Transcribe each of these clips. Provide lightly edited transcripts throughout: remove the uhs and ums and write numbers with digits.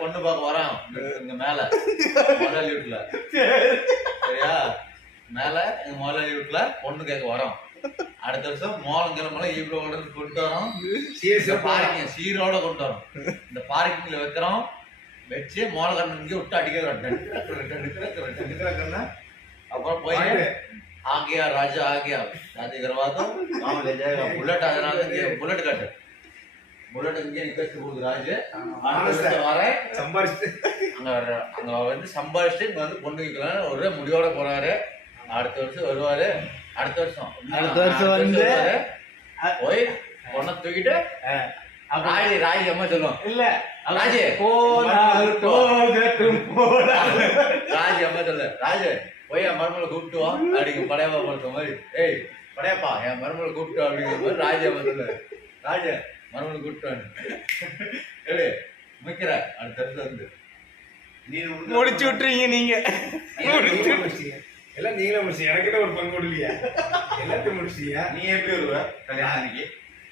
பொண்ணு பார்க்க வரோம் இங்க மேல முதலாளி வீட்டுல. சரியா? மேல எங்க முதலாளி வீட்டுல பொண்ணு கேட்க வரோம். அடுத்த வருஷம் மோளங்கிழமை ஈரோட கொண்டு வரோம். பார்க்கிங் சீரோட கொண்டு வரோம். இந்த பார்க்கிங்ல வைக்கிறோம். வச்சு மோளக்கண்ணன் இங்கே விட்டு அடிக்கிறோம். அப்புறம் போய் आ गया राजा आ गया शादी करवा दो गाँव ले जाएगा बुलेट बुलेट कट बुलेट இங்கே நிக்கச்சு போகுது ராஜு அங்க வந்து சம்பாதிச்சுட்டு இங்க வந்து பொண்ணு வைக்கலாம் ஒரே முடிவோட போறாரு. அடுத்த வருஷம் வருவாரு. அடுத்த வருஷம் வந்து போய் பொண்ணை தூக்கிட்டு ராஜி அம்மா சொல்லுவோம் இல்ல ராஜு ராஜி அம்மா சொல்லு ராஜு போய் என் மருமலை கூப்பிட்டு வா அப்படிங்க படையப்பா படுத்த மாதிரி. ஏய் படையப்பா என் மருமலை கூப்பிட்டு அப்படிங்கிற மாதிரி ராஜா சொல்லு. ராஜா மருமலை கூப்பிட்டு ஏடு முக்கிற அடுத்த இடத்துல வந்து நீ முடிச்சு விட்டுறீங்க. நீங்க எல்லாம் நீங்களே முடிச்சு எனக்கிட்ட ஒரு பங்கு இல்லையா? எல்லாத்தையும் முடிச்சியா? நீ எப்படி வருவ கல்யாணம்?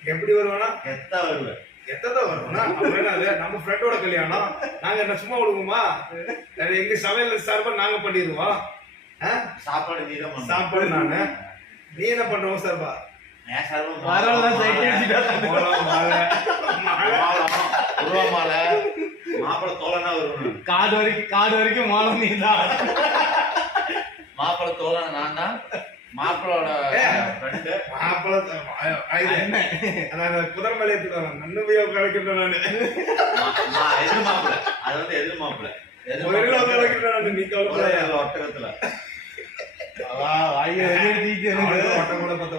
எப்படி வருவானா? எத்தா வருவ? எத்தான் வருவோம்னா அப்படின்னா அது நம்ம ஃப்ரெண்டோட கல்யாணம். நாங்க என்ன சும்மா விடுவோமா? எங்க சமையல் சார்பா நாங்க பண்ணிடுவோம். சாப்பாடு நீ தான் சாப்பாடு நானு. நீ என்ன பண்றோம் சார்பா? மாப்பிள தோலனா வரும். காடு வரைக்கும் மாலம் நீ தான். மாப்பிள தோலனா நான் தான். மாப்பிளோட மாப்பிள புதன்மலை நன்னுமையா கலக்கிட்டேன் நானு. எதிர் மாப்பிள அது வந்து எதிர் மாப்பிள நீ ஒட்டகத்துல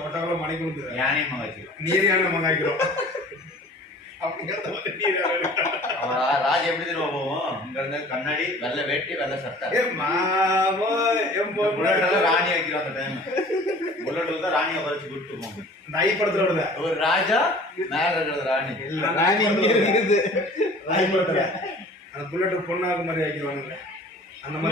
ஒட்டகுல மணி கொடுத்து யானையும் மகாய்க்கிறோம். நீர் யானை மகாய்க்கிறோம். ராஜ் எப்படி தெரியுமா போவோம்? இங்க இருந்து கண்ணாடி வெள்ளை வேட்டி வெள்ளை சட்டை ராணி வைக்கிறோம். அந்த டைம் புல்லட்ல தான் ராணியை பறிச்சு கூட்டு போவோம். நாய் படத்துல ஒரு ராஜா மேல இருக்கிறது ராணி இல்ல ராணி இங்க இருக்குது. நாய் படத்துல அந்த புல்லட் பொண்ணாக மாதிரி வைக்கிறாங்க அந்த மாதிரி.